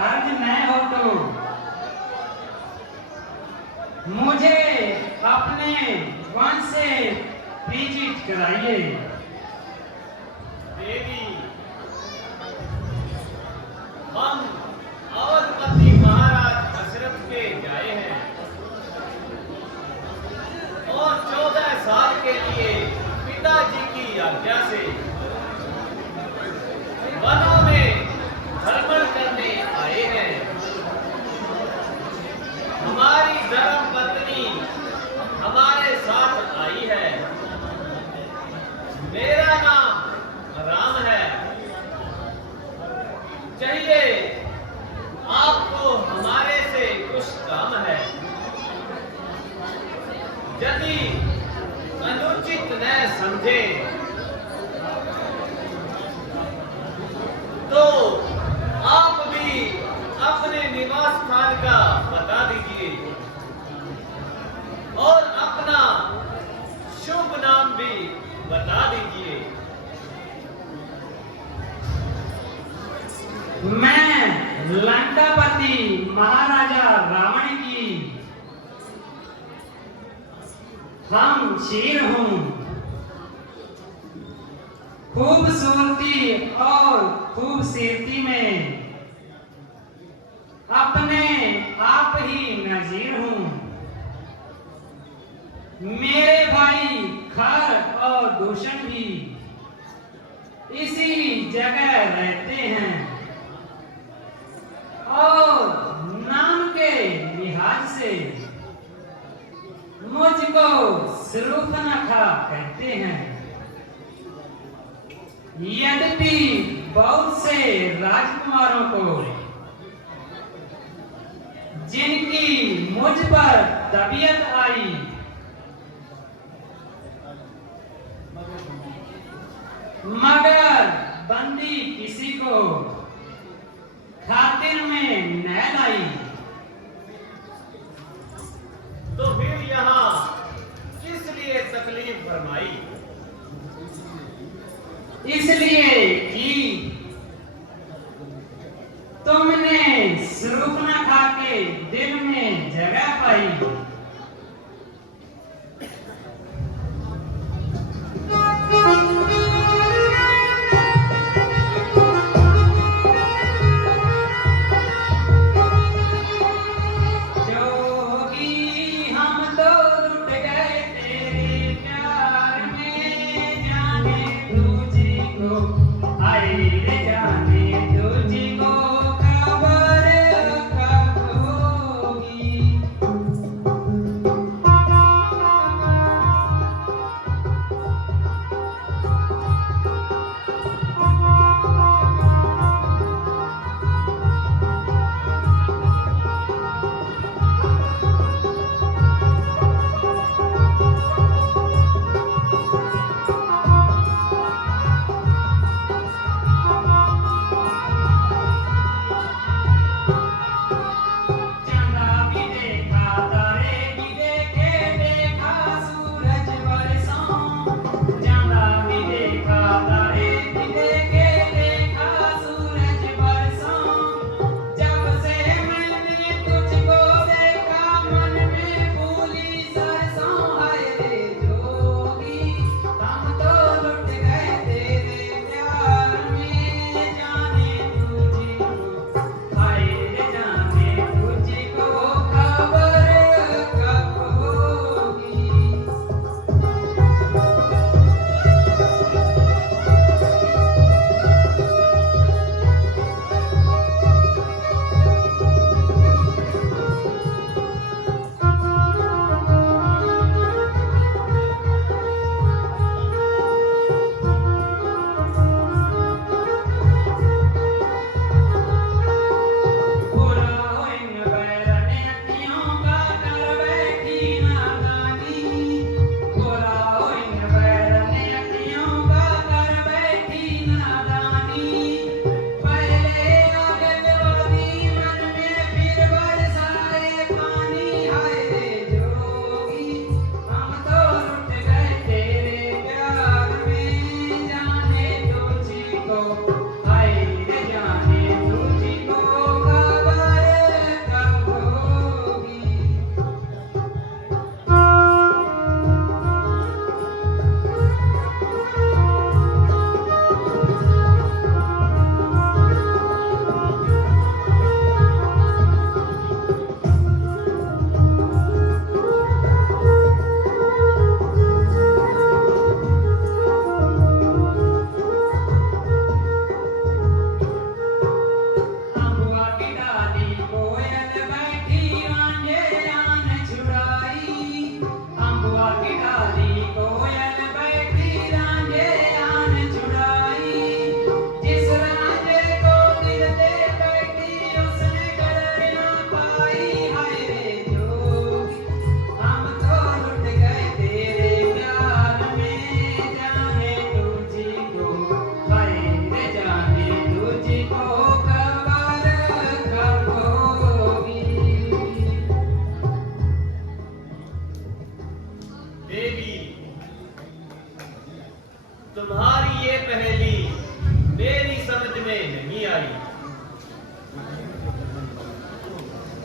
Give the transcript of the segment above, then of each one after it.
हर्ज न हो तो मुझे अपने वंश से परिचित कराइए। देवी, हम अवधपति महाराज दशरथ के जाए हैं और 14 साल के लिए पिताजी की आज्ञा से वनों में भ्रमण करने आए हैं। हमारी धर्म पत्नी हमारे साथ आई है। मेरा नाम राम है। चाहिए आपको हमारे से कुछ काम है। यदि अनुचित न समझे तो आप भी अपने निवास स्थान का बता दीजिए और अपना शुभ नाम भी बता दीजिए। मैं लंकापति महाराजा रावण की हम शेर हूँ। खूबसूरती और खूबसूरती में अपने आप ही नजीर हूँ। मेरे भाई खर और दूषण भी इसी जगह रहते हैं और नाम के लिहाज से मुझको शूर्पणखा कहते हैं। यद्यपि बहुत से राजकुमारों को जिनकी मुझ पर तबीयत आई मगर बंदी किसी को खातिर में न लाई, तो फिर यहाँ किस लिए तकलीफ फरमाई? इसलिए कि तुमने शूर्पणखा के दिल में जगह पाई।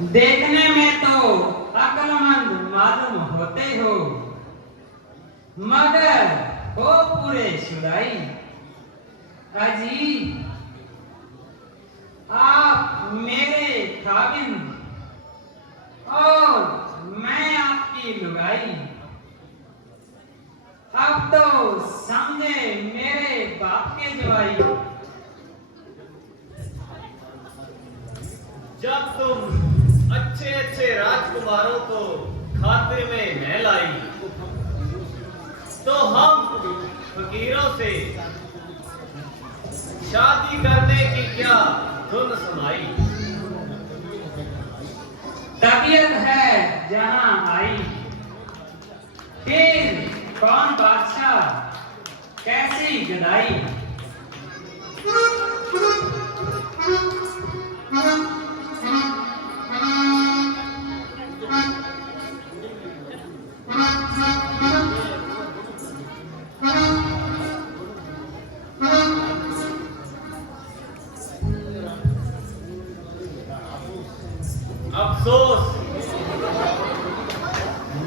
देखने में तो अक्लमंद मालूम होते हो, मगर हो पूरे शुदाई। अजी आप मेरे खाविंद और मैं आपकी लुगाई। अब तो समझे मेरे बाप के जवाई। जब तुम अच्छे अच्छे राजकुमारों को खातिर में न लाई, तो हम फकीरों से शादी करने की क्या धुन सुनाई। तबीयत है जहां आई, फिर कौन बादशाह कैसी गदाई। अफसोस,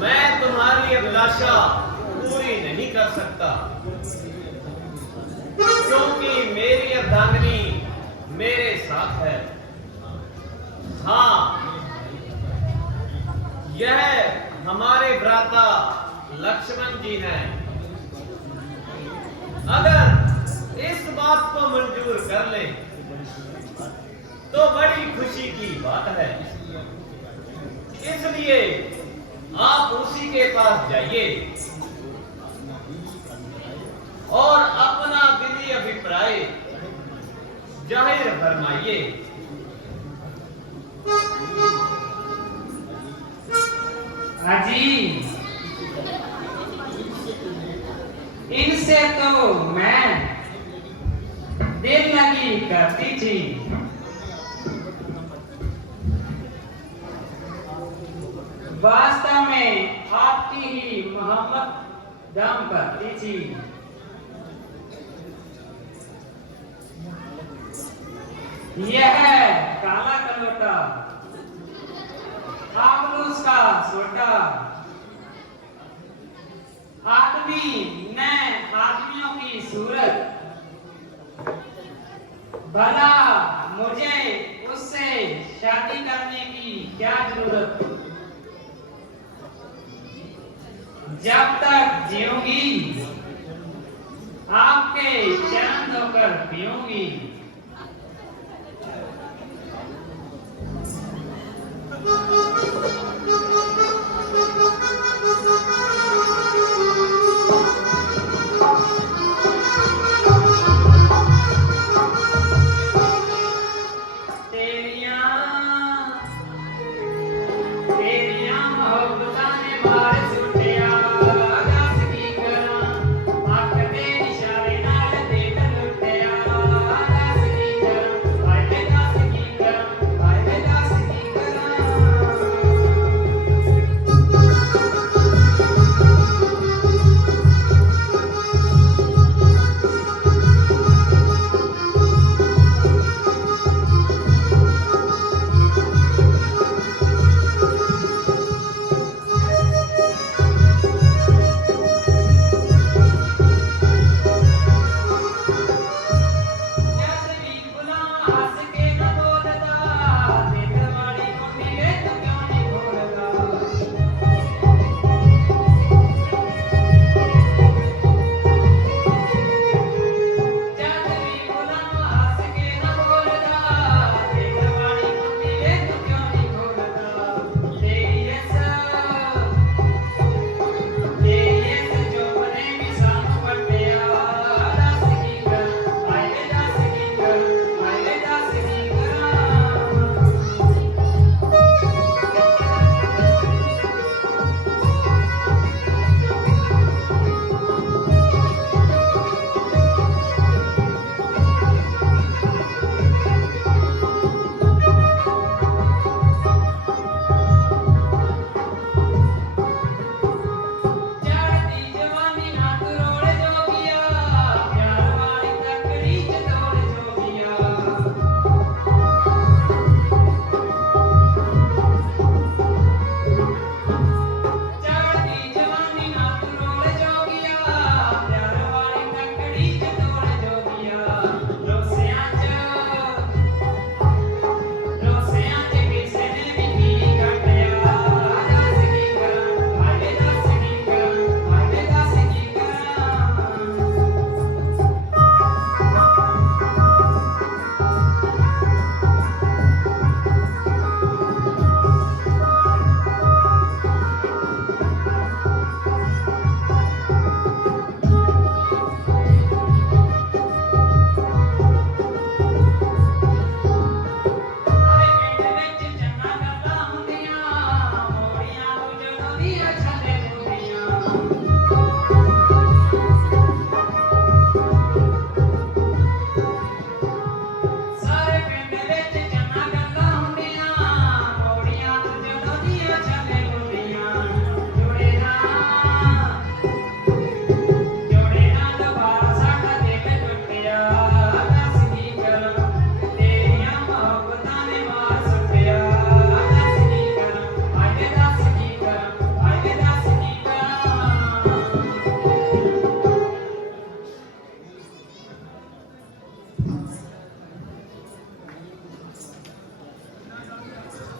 मैं तुम्हारी अभिलाषा पूरी नहीं कर सकता, क्योंकि मेरी अर्धांगिनी मेरे साथ है। हाँ, यह हमारे भ्राता लक्ष्मण जी हैं। अगर इस बात को मंजूर कर ले तो बड़ी खुशी की बात है। इसलिए आप उसी के पास जाइए और अपना दिली अभिप्राय जाहिर फरमाइए। अजी इनसे तो मैं दिल लगी करती थी, वास्तव में आपकी ही मोहब्बत दम करती थी। यह काला कलोटा आबलूस का सोटा आदमी न आदमियों की सूरत, भला मुझे उससे शादी करने की क्या जरूरत। जब तक जीऊंगी आपके चरण धोकर पीऊंगी।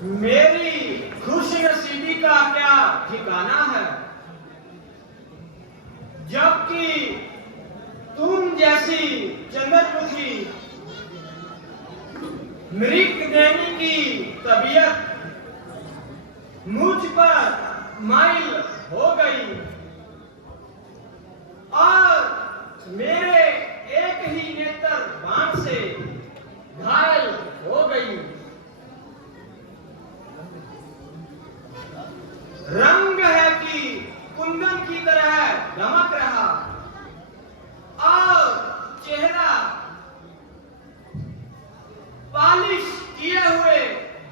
मेरी खुशनसीबी का क्या ठिकाना है, जबकि तुम जैसी चंद्रमुखी मृग देवी की तबीयत मुझ पर माइल हो गई और मेरे एक ही नेत्र बाण से घायल हो गई। रंग है कि कुंदन की तरह दमक रहा और चेहरा पॉलिश किए हुए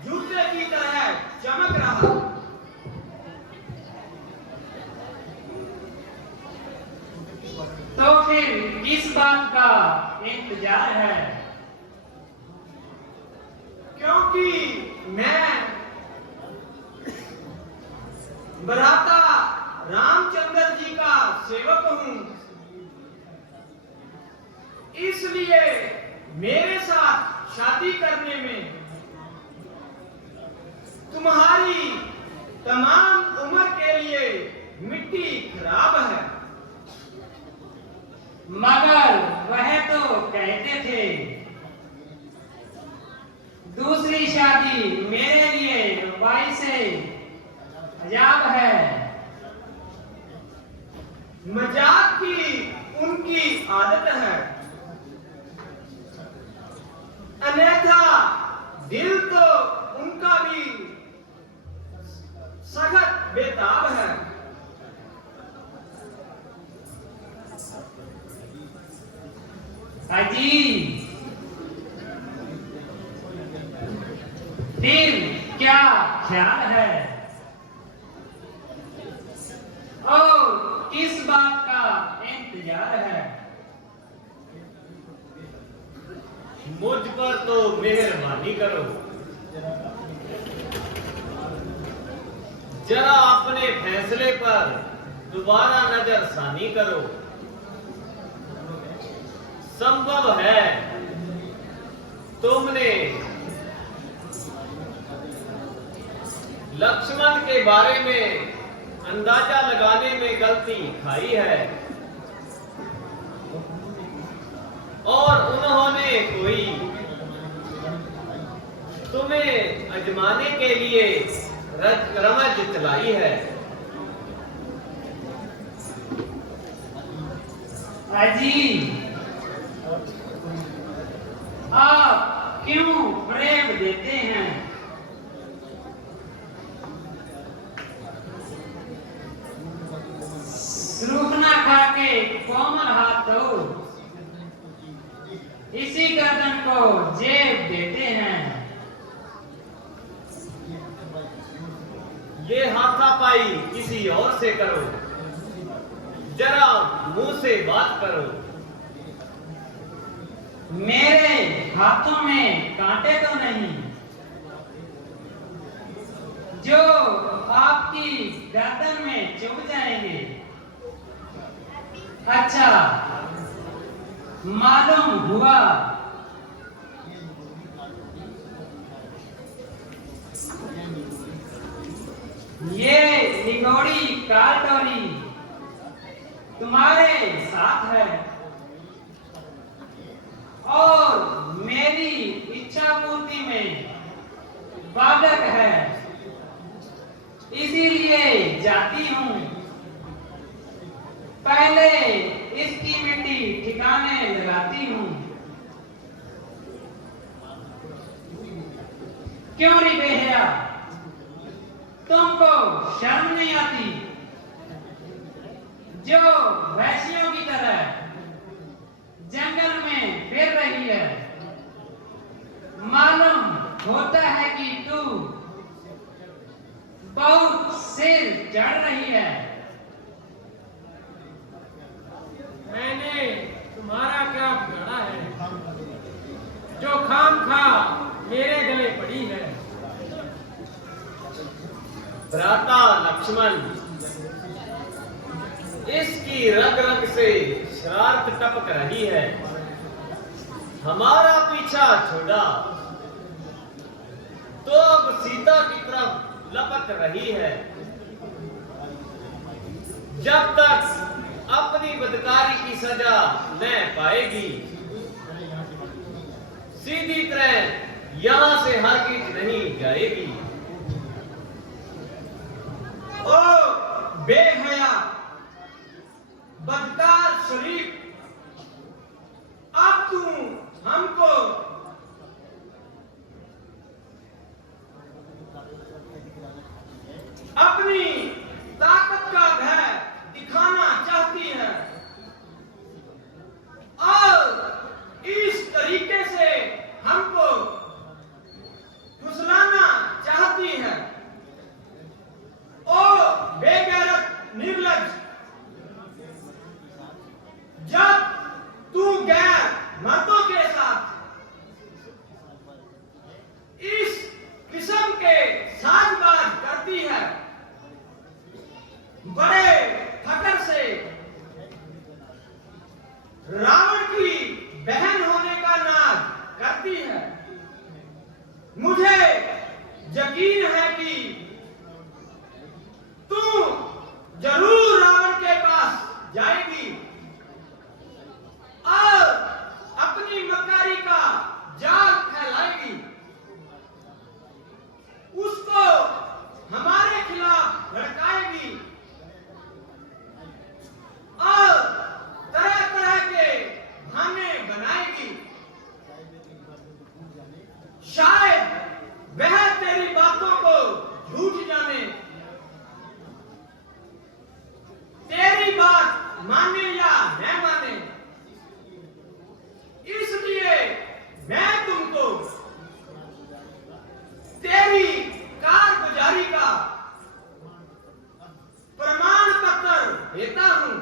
जूते की तरह चमक रहा। तो फिर किस बात का इंतजार है? क्योंकि मैं भ्राता रामचंद्र जी का सेवक हूं, इसलिए मेरे साथ शादी करने में तुम्हारी तमाम उम्र के लिए मिट्टी खराब है। मगर वह तो कहते थे दूसरी शादी मेरे लिए रुपये से अजाब है। मजाक की उनकी आदत है, अन्यथा दिल तो उनका भी सख्त बेताब है। अजी, फिर क्या ख्याल है और किस बात का इंतजार है? मुझ पर तो मेहरबानी करो, जरा अपने फैसले पर दोबारा नजरसानी करो। संभव है तुमने लक्ष्मण के बारे में अंदाजा लगाने में गलती खाई है और उन्होंने कोई तुम्हें अजमाने के लिए रमज चलाई है। अजी, आप क्यों प्रेम देते हैं? रूखना खा के कोमल हाथ दो, इसी गर्दन को जेब देते हैं। ये हाथापाई किसी और से करो, जरा मुंह से बात करो। मेरे हाथों में कांटे तो नहीं जो आपकी गर्दन में चुभ जाएंगे। अच्छा, मालूम हुआ ये निगोड़ी कालटोली तुम्हारे साथ है और मेरी इच्छा पूर्ति में बाधक है, इसीलिए जाती हूं। पहले इसकी मिट्टी ठिकाने लगाती हूं। क्यों रे बेहया, तुमको शर्म नहीं आती जो वैश्यों की तरह जंगल में फिर रही है? मालूम होता है कि तू बहुत सिर चढ़ रही है। मैंने तुम्हारा क्या बिगाड़ा है जो खाम खा मेरे गले पड़ी है? भ्राता लक्ष्मण, इसकी रग रग से शरारत टपक रही है। हमारा पीछा छोड़ा तो अब सीता लपट रही है। जब तक अपनी बदकारी की सजा न पाएगी, सीधी तरह यहां से हरगिज नहीं जाएगी। ओ बेहया बदकार शरीफ, अब तू हमको अपनी ताकत का भय दिखाना चाहती है और इस तरीके से हमको फुसलाना चाहती है। ओ बेगैरत निर्लज्ज, जब तू गैर मर्दों के साथ इस किस्म के साजबाज करती है, बड़े फकर से रावण की बहन होने का नाज करती है, मुझे यकीन है कि तू जरूर रावण के पास जाएगी और अपनी मक्कारी का जाल फैलाएगी, उसको हमारे खिलाफ भड़काएगी और तरह तरह के बहाने बनाएगी। शायद वह तेरी बातों को झूठ जाने, तेरी बात माने या न माने, इसलिए मैं तुमको तेरी कारगुजारी का प्रमाण पत्र देता हूं,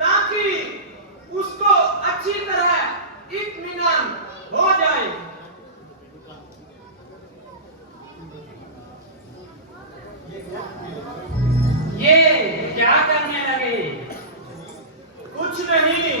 ताकि उसको अच्छी तरह इत्मीनान हो जाए। ये क्या करने लगे? कुछ नहीं,